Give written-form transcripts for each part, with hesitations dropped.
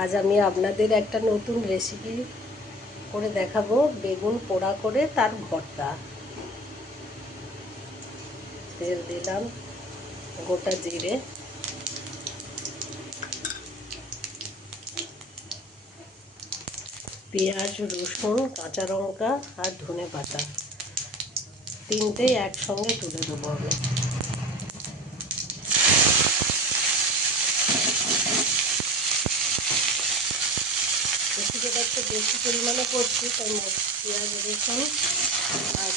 আজ আমি আপনাদের একটা নতুন রেসিপি করে দেখাবো, বেগুন পোড়া করে তার ভর্তা। তেল দিলাম, গোটা জিরে, পেঁয়াজ, রসুন, কাঁচা লঙ্কা আর ধনে পাতা তিনটেই একসঙ্গে তুলে দেবো আমি। রেসিপিটা একটু বেশি পরিমাণে করছি, তাই পেঁয়াজ, রসুন আর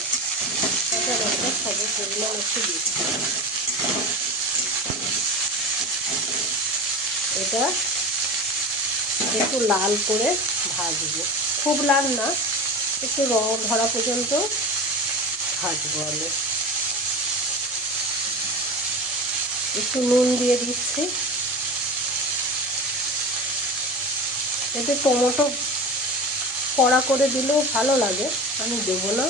কাঁচা লঙ্কা সবের পরিমাণ একটু দিচ্ছি। এটা একটু লাল করে ভাজবো, খুব লাল না, একটু রং ধরা পর্যন্ত ভাজবো আমি। একটু নুন দিয়ে দিচ্ছি। এতে টমেটো কড়া করে দিলেও ভালো লাগে, আমি দেবো না।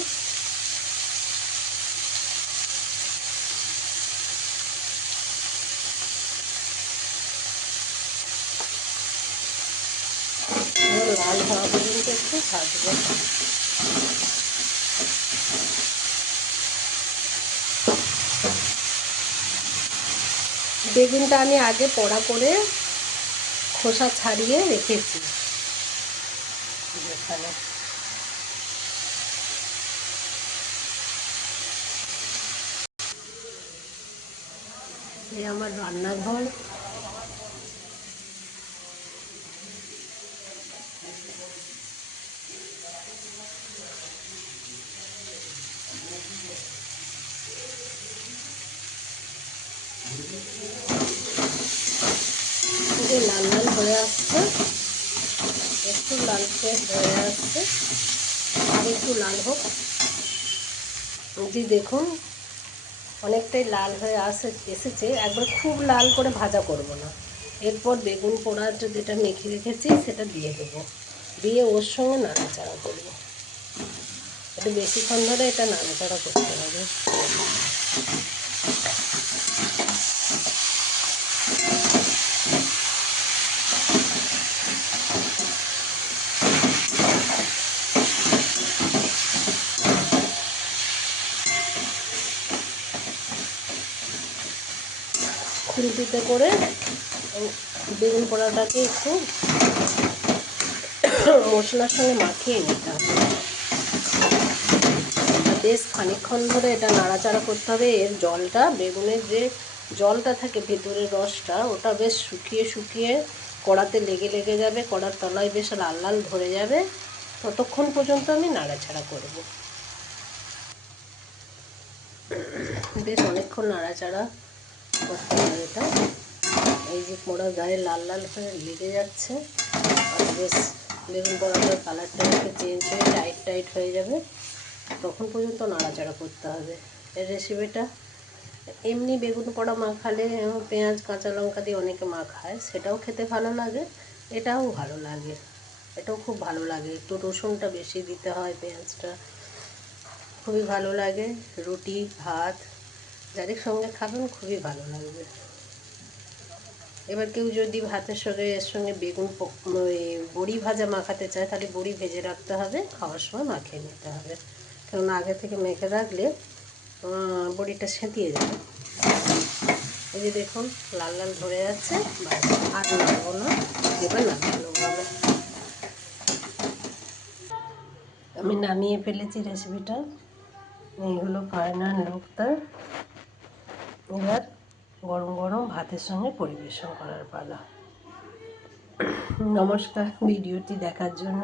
লাল হওয়া পর্যন্ত একটু ভাজবো। বেগুনটা আমি আগে পোড়া করে খোসা ছাড়িয়ে রেখেছি এখানে। এই আমার রান্নাঘর। যে লাল লাল হয়ে আসছে, একটু লালচে হয়ে আসছে, আর একটু লাল হোক। দেখুন অনেকটাই লাল হয়ে এসেছে। একবার খুব লাল করে ভাজা করব না। এরপর বেগুন পোড়া যেটা মেখে রেখেছি সেটা দিয়ে দেবো, দিয়ে ওর সঙ্গে নাড়াচাড়া করবো। একটু বেশিক্ষণ ধরে এটা নাড়াচাড়া করতে হবে। খুন্তিতে করে বেগুন পোড়াটাকে একটু মশলার সঙ্গে মাখিয়ে নিতে হবে। বেশ খানিকক্ষণ ধরে এটা নাড়াচাড়া করতে হবে। এর জলটা, বেগুনের যে জলটা থাকে ভেতরের রসটা, ওটা বেশ শুকিয়ে শুকিয়ে কড়াতে লেগে লেগে যাবে, কড়ার তলায় বেশ লাল লাল ধরে যাবে। ততক্ষণ পর্যন্ত আমি নাড়াচাড়া করব। বেশ অনেকক্ষণ নাড়াচাড়া করতে হবে এটা। এই যে পোড়া গায়ে লাল লাল হয়ে লেগে যাচ্ছে, আর বেশ বেগুন পোড়াটার কালারটা একটু চেঞ্জ হয়ে টাইট টাইট হয়ে যাবে, তখন পর্যন্ত নাড়াচাড়া করতে হবে। এই রেসিপিটা এমনি বেগুন পোড়া মাখালে পেঁয়াজ কাঁচা লঙ্কা দিয়ে অনেকে মাখায়, সেটাও খেতে ভালো লাগে, এটাও ভালো লাগে, এটাও খুব ভালো লাগে। একটু রসুনটা বেশি দিতে হয়, পেঁয়াজটা খুবই ভালো লাগে। রুটি ভাত যাদের সঙ্গে খাবেন খুবই ভালো লাগবে। এবার কেউ যদি ভাতের সঙ্গে এর সঙ্গে বেগুন বড়ি ভাজা মাখাতে চায়, তাহলে বড়ি ভেজে রাখতে হবে, খাওয়ার সময় মাখিয়ে নিতে হবে। কেননা আগে থেকে মেখে রাখলে বড়িটা সেঁতিয়ে যাবে। এই যে দেখুন লাল লাল ধরে যাচ্ছে, আর নাড়বো না, এবার নামানো হবে। আমি নামিয়ে ফেলেছি রেসিপিটা। এই হলো ফাইনাল লুকটা। এবার গরম গরম ভাতের সঙ্গে পরিবেশন করার পালা। নমস্কার ভিডিওটি দেখার জন্য।